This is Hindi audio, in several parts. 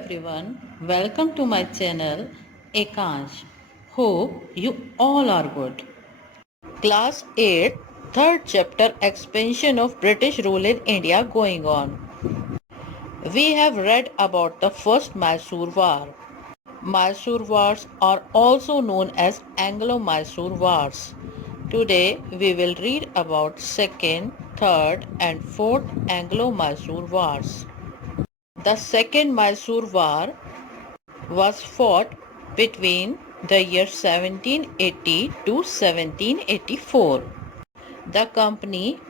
everyone, welcome to my channel Ekansh. Hope you all are good. Class 8, third chapter expansion of British rule in India going on. We have read about the first Mysore War. Mysore Wars are also known as Anglo-Mysore Wars. Today we will read about second, third and fourth Anglo-Mysore Wars. The second Mysore War was fought between the year 1780 to 1784. The company,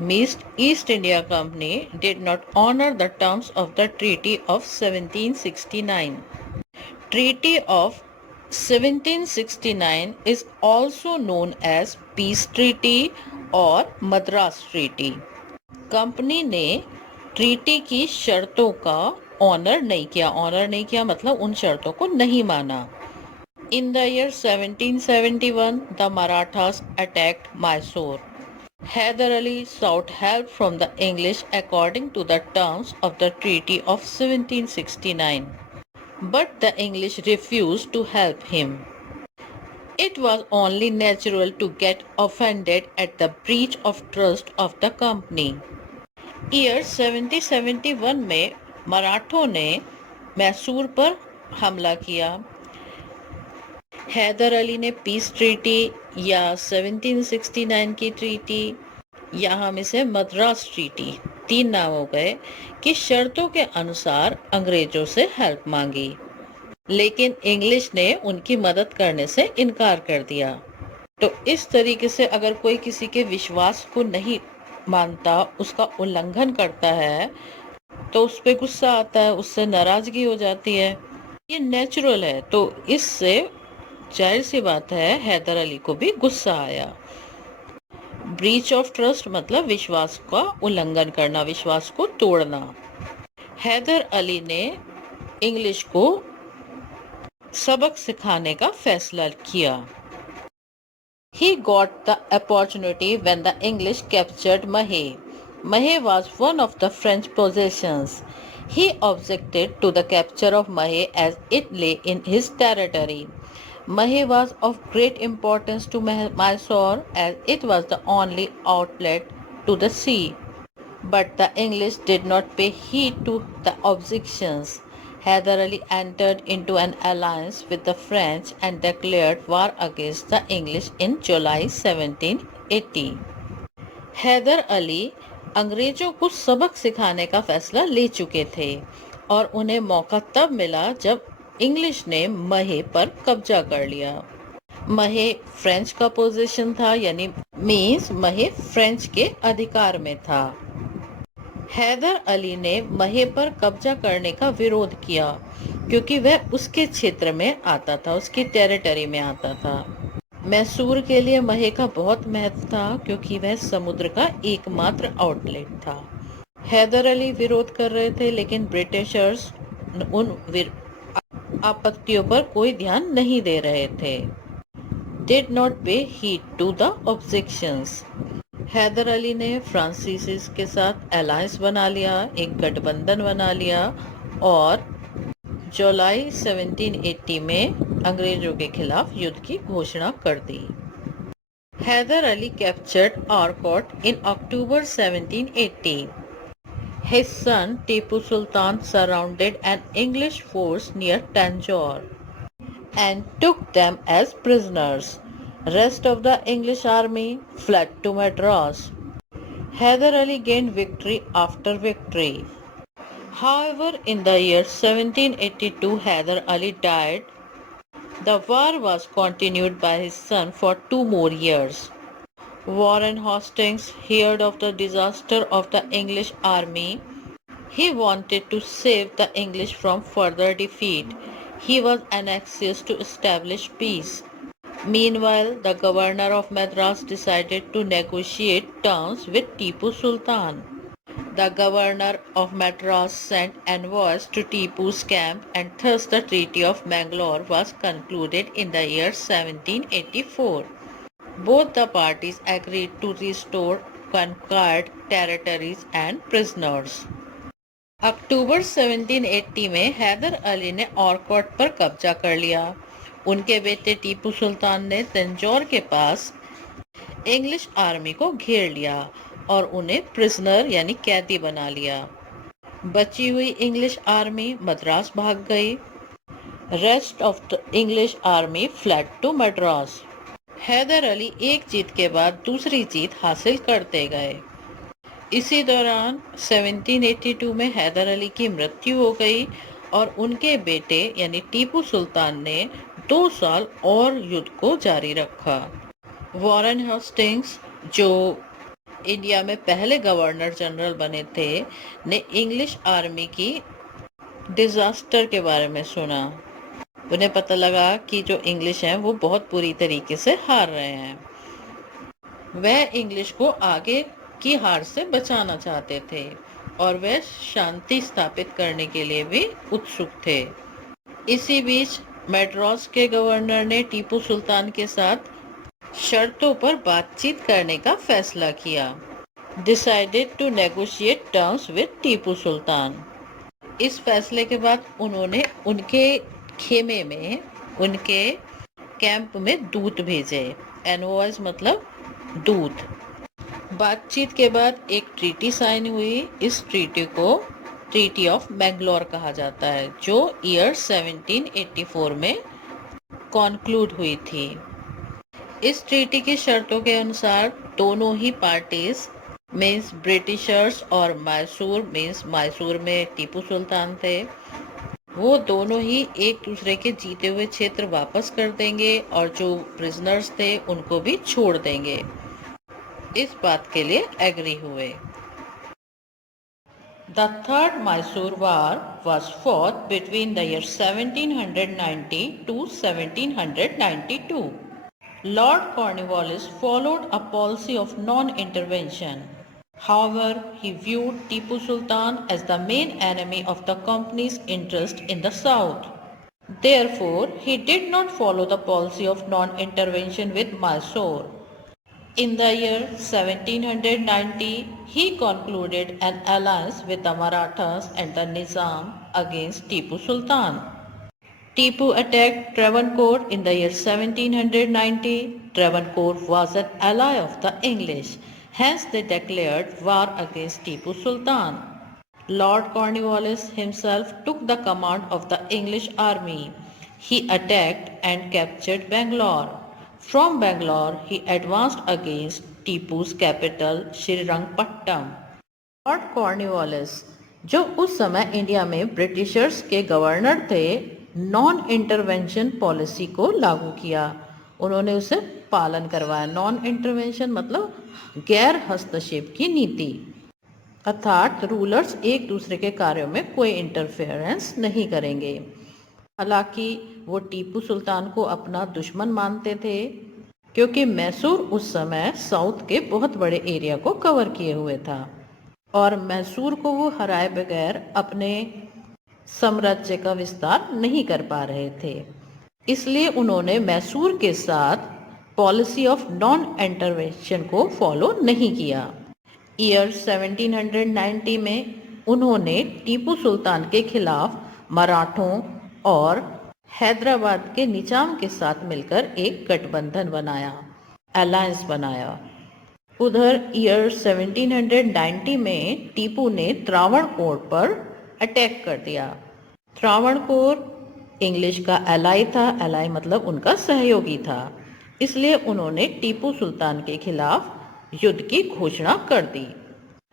East India Company, did not honor the terms of the Treaty of 1769. Treaty of 1769 is also known as Peace Treaty और मद्रास ट्रीटी. कंपनी ने ट्रीटी की शर्तों का ऑनर नहीं किया मतलब उन शर्तों को नहीं माना. In the year 1771, the Marathas attacked Mysore. Hyder Ali sought help from the English according to the terms of the Treaty of 1769. But the English refused to help him. It was only natural to get offended at the breach of trust of the company. Year 1771 में मराठों ने मैसूर पर हमला किया. हैदर अली ने पीस ट्रीटी या 1769 की ट्रीटी या हम इसे मद्रास ट्रीटी, 3 नाम हो गए, की शर्तों के अनुसार अंग्रेजों से हेल्प मांगी. लेकिन इंग्लिश ने उनकी मदद करने से इनकार कर दिया. तो इस तरीके से अगर कोई किसी के विश्वास को नहीं मानता, उसका उल्लंघन करता है, तो उस पर गुस्सा आता है, उससे नाराजगी हो जाती है. ये नेचुरल है. तो इससे जाहिर सी बात है हैदर अली को भी गुस्सा आया. ब्रीच ऑफ ट्रस्ट मतलब विश्वास का उल्लंघन करना, विश्वास को तोड़ना. हैदर अली ने इंग्लिश को सबक सिखाने का फैसला किया. He got the opportunity when the English captured Mahe. Mahe was one of the French possessions. He objected to the capture of Mahe as it lay in his territory. Mahe was of great importance to Mysore as it was the only outlet to the sea. But the English did not pay heed to the objections. Hyder Ali entered into an alliance with the French and declared war against the English in July 1780. Haider Ali अंग्रेजों को सबक सिखाने का फैसला ले चुके थे और उन्हें मौका तब मिला जब इंग्लिश ने महे पर कब्जा कर लिया. महे फ्रेंच का पोजीशन था, यानी मीन्स महे फ्रेंच के अधिकार में था. हैदर अली ने महे पर कब्जा करने का विरोध किया क्योंकि वह उसके क्षेत्र में आता था, उसकी टेरिटरी में आता था. मैसूर के लिए महे का बहुत महत्व था क्योंकि वह समुद्र का एकमात्र आउटलेट था. हैदर अली विरोध कर रहे थे लेकिन ब्रिटिशर्स उन आपत्तियों पर कोई ध्यान नहीं दे रहे थे. Did not pay heed to the objections. Haider Ali ने फ्रांसीसीज के साथ अलायंस बना लिया, एक गठबंधन बना लिया और जुलाई 1780 में अंग्रेजों के खिलाफ युद्ध की घोषणा कर दी. Haider Ali captured Arcot in October 1780. His son Tipu Sultan surrounded an English force near Tanjore and took them as prisoners. Rest of the English army fled to Madras. Hyder Ali gained victory after victory. However, in the year 1782, Hyder Ali died. The war was continued by his son for 2 more years. Warren Hastings heard of the disaster of the English army. He wanted to save the English from further defeat. He was anxious to establish peace. Meanwhile, the governor of Madras decided to negotiate terms with Tipu Sultan. The governor of Madras sent envoys to Tipu's camp and thus the Treaty of Mangalore was concluded in the year 1784. Both the parties agreed to restore conquered territories and prisoners. अक्टूबर 1780 में हैदर अली ने ऑरकोट पर कब्जा कर लिया। उनके बेटे टीपू सुल्तान ने तंजौर के पास इंग्लिश आर्मी को घेर लिया और उन्हें प्रिजनर यानी कैदी बना लिया। बची हुई इंग्लिश आर्मी मद्रास भाग गई। Rest of the English army fled to Madras. Hyder Ali एक जीत के बाद दूसरी जीत हासिल करते गए। इसी दौरान 1782 में हैदर अली की मृत्यु हो गई और उनके बेटे यानी टीपू सुल्तान ने 2 साल और युद्ध को जारी रखा। वॉरेन हेस्टिंग्स, जो इंडिया में पहले गवर्नर जनरल बने थे, ने इंग्लिश आर्मी की डिजास्टर के बारे में सुना। उन्हें पता लगा कि जो इंग्लिश हैं वो बहुत बुरी तरीके से हार रहे हैं। वह इंग्लिश को आगे की हार से बचाना चाहते थे और वह शांति स्थापित करने के लिए भी उत्सुक थे। इसी बीच मद्रास के गवर्नर ने टीपू सुल्तान के साथ शर्तों पर बातचीत करने का फैसला किया। Decided to negotiate terms with Tipu Sultan. इस फैसले के बाद उन्होंने उनके खेमे में, उनके कैंप में दूत भेजे। एनवॉयज मतलब दूत। बातचीत के बाद एक ट्रीटी साइन हुई। इस ट्रीटी को ट्रीटी ऑफ मैंगलोर कहा जाता है, जो ईयर 1784 में कॉन्क्लूड हुई थी। इस ट्रीटी की शर्तों के अनुसार दोनों ही पार्टीज मीन्स ब्रिटिशर्स और मैसूर मीन्स मैसूर में टीपू सुल्तान थे, वो दोनों ही एक दूसरे के जीते हुए क्षेत्र वापस कर देंगे और जो प्रिजनर्स थे उनको भी छोड़ देंगे। इस बात के लिए एग्री हुए। The Third Mysore War was fought between the year 1790 to 1792. Lord Cornwallis followed a policy of non-intervention. However, he viewed Tipu Sultan as the main enemy of the company's interest in the south. Therefore, he did not follow the policy of non-intervention with Mysore. In the year 1790, he concluded an alliance with the Marathas and the Nizam against Tipu Sultan. Tipu attacked Travancore in the year 1790. Travancore was an ally of the English, hence they declared war against Tipu Sultan. Lord Cornwallis himself took the command of the English army. He attacked and captured Bangalore. From Bangalore, he advanced against Tipu's capital Srirangpattam. Lord Cornwallis, जो उस समय इंडिया में ब्रिटिशर्स के गवर्नर थे, नॉन इंटरवेंशन पॉलिसी को लागू किया। उन्होंने उसे पालन करवाया। नॉन इंटरवेंशन मतलब गैर हस्तक्षेप की नीति, अर्थात रूलर्स एक दूसरे के कार्यों में कोई इंटरफेरेंस नहीं करेंगे। हालांकि वो टीपू सुल्तान को अपना दुश्मन मानते थे, क्योंकि मैसूर उस समय साउथ के बहुत बड़े एरिया को कवर किए हुए था और मैसूर को वो हराए बगैर अपने साम्राज्य का विस्तार नहीं कर पा रहे थे। इसलिए उन्होंने मैसूर के साथ पॉलिसी ऑफ नॉन इंटरवेंशन को फॉलो नहीं किया। ईयर 1790 में उन्होंने टीपू सुल्तान के खिलाफ मराठों और हैदराबाद के निजाम के साथ मिलकर एक गठबंधन बनाया, अलायंस बनाया। उधर ईयर 1790 में टीपू ने त्रावणकोर पर अटैक कर दिया। त्रावणकोर इंग्लिश का एलाई था, एलाई मतलब उनका सहयोगी था, इसलिए उन्होंने टीपू सुल्तान के खिलाफ युद्ध की घोषणा कर दी।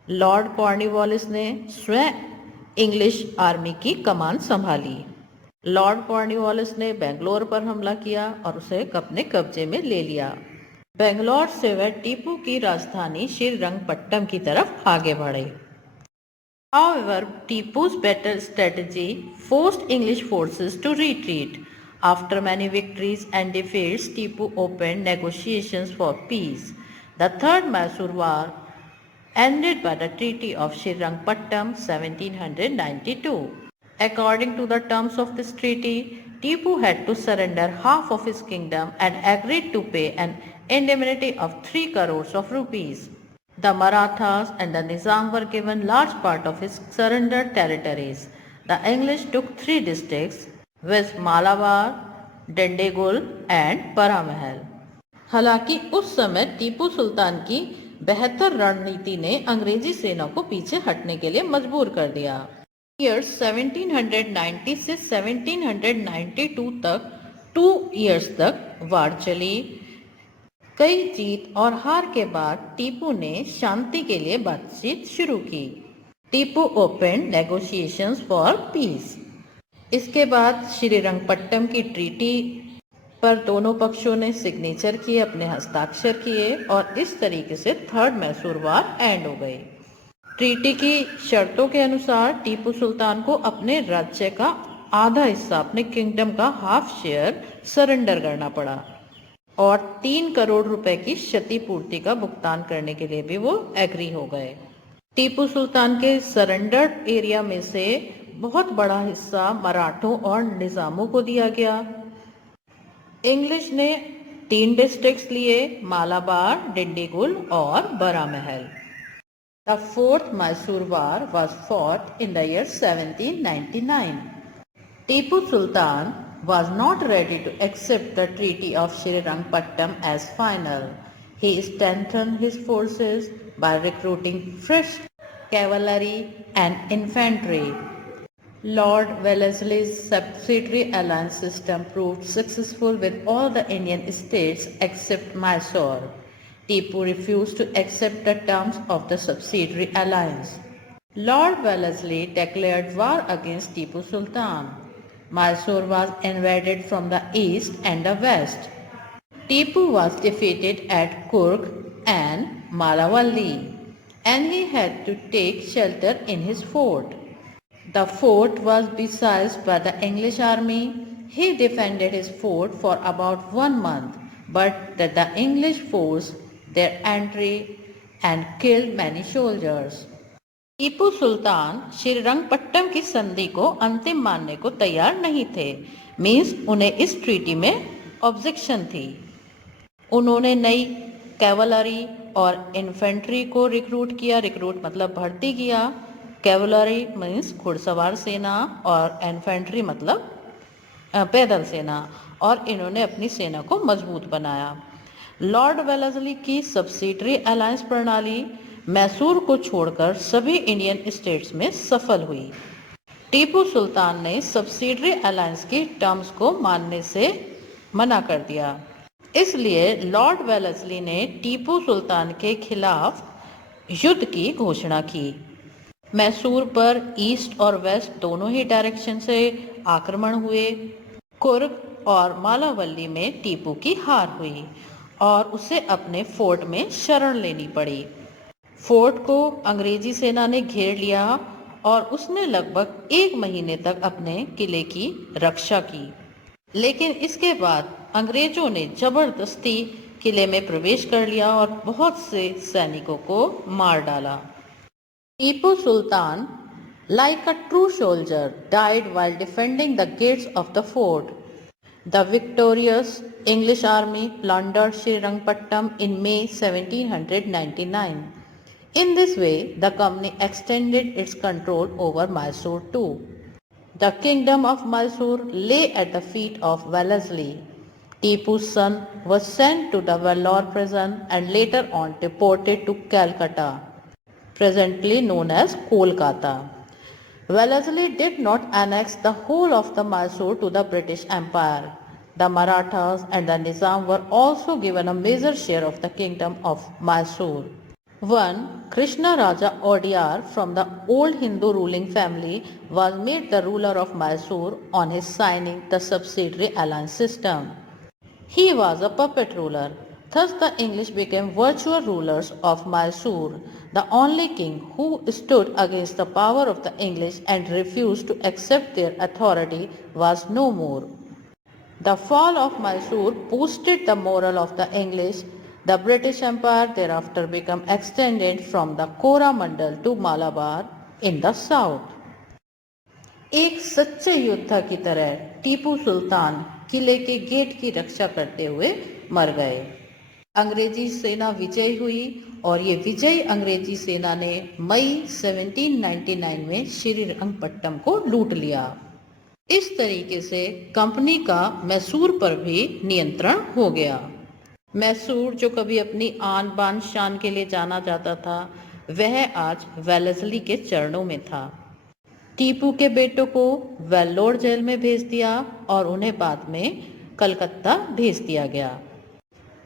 लॉर्ड कॉर्नवालिस ने स्वयं इंग्लिश आर्मी की कमान संभाली। लॉर्ड कॉर्नवालिस ने बेंगलोर पर हमला किया और उसे अपने कब्जे में ले लिया। बेंगलोर से वह टीपू की राजधानी श्रीरंगपट्टम की तरफ आगे बढ़े। However, Tipu's battle strategy forced English forces to retreat. After many victories and defeats, Tipu opened negotiations for peace. The Third Mysore War ended by the Treaty of Srirangpattam 1792. According to the terms of this treaty, Tipu had to surrender half of his kingdom and agreed to pay an indemnity of 3 crores of rupees. The Marathas and the Nizam were given large part of his surrendered territories. The English took 3 districts, viz. Malabar, Dendegul and Paramahal. हालांकि उस समय टीपू सुल्तान की बेहतर रणनीति ने अंग्रेजी सेना को पीछे हटने के लिए मजबूर कर दिया। ईयर्स 1790 से 1792 तक 2 इयर्स तक वार चली। कई जीत और हार के बाद टीपू ने शांति के लिए बातचीत शुरू की। Tipu open negotiations for piece. इसके बाद श्रीरंगपट्टम की ट्रीटी पर दोनों पक्षों ने सिग्नेचर किए, अपने हस्ताक्षर किए और इस तरीके से थर्ड मैसूर वार एंड हो गई। ट्रीटी की शर्तों के अनुसार टीपू सुल्तान को अपने राज्य का आधा हिस्सा, अपने किंगडम का हाफ शेयर सरेंडर करना पड़ा और 3 करोड़ रुपए की क्षतिपूर्ति का भुगतान करने के लिए भी वो एग्री हो गए। टीपू सुल्तान के सरेंडर्ड एरिया में से बहुत बड़ा हिस्सा मराठों और निजामों को दिया गया। इंग्लिश ने 3 डिस्ट्रिक्ट्स लिए, मालाबार, डिंडीगुल और Baramahal. The fourth Mysore war was fought in the year 1799. Tipu Sultan was not ready to accept the Treaty of Srirangpattam as final. He strengthened his forces by recruiting fresh cavalry and infantry. Lord Wellesley's subsidiary alliance system proved successful with all the Indian states except Mysore. Tipu refused to accept the terms of the subsidiary alliance. Lord Wellesley declared war against Tipu Sultan. Mysore was invaded from the east and the west. Tipu was defeated at Kurg and Malavalli, and he had to take shelter in his fort. The fort was besieged by the English army. He defended his fort for about 1 month, but the English forced their entry and killed many soldiers. Tipu Sultan Srirangapatnam की संधि को अंतिम मानने को तैयार नहीं थे। मीन्स उन्हें इस ट्रीटी में ऑब्जेक्शन थी। उन्होंने नई कैवलरी और इन्फेंट्री को रिक्रूट किया। रिक्रूट मतलब भर्ती किया। कैवलरी मीन्स घुड़सवार सेना और इन्फेंट्री मतलब पैदल सेना, और इन्होंने अपनी सेना को मजबूत बनाया। लॉर्ड वेलेस्ली की सब्सिडरी अलायंस प्रणाली मैसूर को छोड़कर सभी इंडियन स्टेट्स में सफल हुई। टीपू सुल्तान ने सब्सिडरी अलायंस की टर्म्स को मानने से मना कर दिया। इसलिए लॉर्ड वेलेस्ली ने टीपू सुल्तान के खिलाफ युद्ध की घोषणा की। मैसूर पर ईस्ट और वेस्ट दोनों ही डायरेक्शन से आक्रमण हुए। कुर्ग और मालावल्ली में टीपू की हार हुई और उसे अपने फोर्ट में शरण लेनी पड़ी। फोर्ट को अंग्रेजी सेना ने घेर लिया और उसने लगभग 1 महीने तक अपने किले की रक्षा की। लेकिन इसके बाद अंग्रेजों ने जबरदस्ती किले में प्रवेश कर लिया और बहुत से सैनिकों को मार डाला। Tipu Sultan, like a true soldier, died while defending the gates of the fort. The victorious English army plundered Srirangpattam in May 1799. In this way, the company extended its control over Mysore too. The kingdom of Mysore lay at the feet of Wellesley. Tipu's son was sent to the Vellore prison and later on deported to Calcutta, presently known as Kolkata. Wellesley did not annex the whole of the Mysore to the British Empire. The Marathas and the Nizam were also given a major share of the kingdom of Mysore. One Krishna Raja Odyar from the old Hindu ruling family was made the ruler of Mysore on his signing the subsidiary alliance system. He was a puppet ruler. Thus the English became virtual rulers of Mysore. The only king who stood against the power of the English and refused to accept their authority was no more. The fall of Mysore boosted the morale of the English. The British Empire thereafter became extended from the Coromandel to Malabar in the south. एक सच्चे योद्धा की तरह टीपू सुल्तान किले के गेट की रक्षा करते हुए मर गए। अंग्रेजी सेना विजयी हुई और ये विजयी अंग्रेजी सेना ने मई 1799 में श्रीरंगपट्टम को लूट लिया। इस तरीके से कंपनी का मैसूर पर भी नियंत्रण हो गया। मैसूर जो कभी अपनी आन बान शान के लिए जाना जाता था, वह आज वेलेस्ली के चरणों में था। टीपू के बेटों को वेल्लोर जेल में भेज दिया और उन्हें बाद में कलकत्ता भेज दिया गया।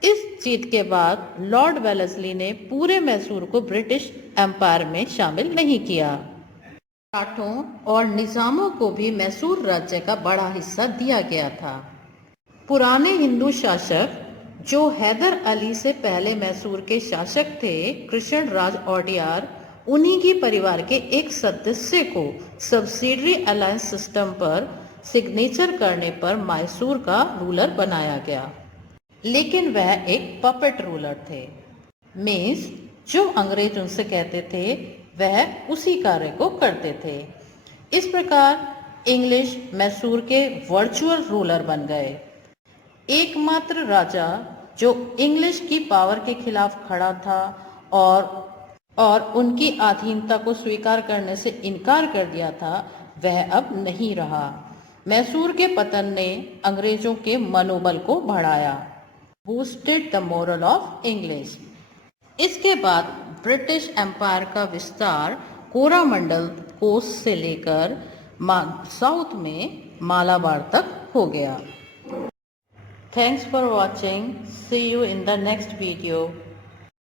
इस जीत के बाद लॉर्ड वेलेस्ली ने पूरे मैसूर को ब्रिटिश एम्पायर में शामिल नहीं किया। मराठों और निजामों को भी मैसूर राज्य का बड़ा हिस्सा दिया गया था। पुराने हिंदू शासक जो हैदर अली से पहले मैसूर के शासक थे, कृष्ण राज ओडियार, उन्हीं की परिवार के एक सदस्य को सब्सिडरी अलायंस सिस्टम पर सिग्नेचर करने पर मैसूर का रूलर बनाया गया, लेकिन वह एक पपेट रूलर थे। मीन्स जो अंग्रेज उनसे कहते थे वह उसी कार्य को करते थे। इस प्रकार इंग्लिश मैसूर के वर्चुअल रूलर बन गए। एकमात्र राजा जो इंग्लिश की पावर के खिलाफ खड़ा था और उनकी अधीनता को स्वीकार करने से इनकार कर दिया था, वह अब नहीं रहा। मैसूर के पतन ने अंग्रेजों के मनोबल को बढ़ाया, boosted the moral of English. इसके बाद ब्रिटिश एम्पायर का विस्तार कोरामंडल कोस्ट से लेकर साउथ में मालाबार तक हो गया। Thanks for watching. See you in the next video.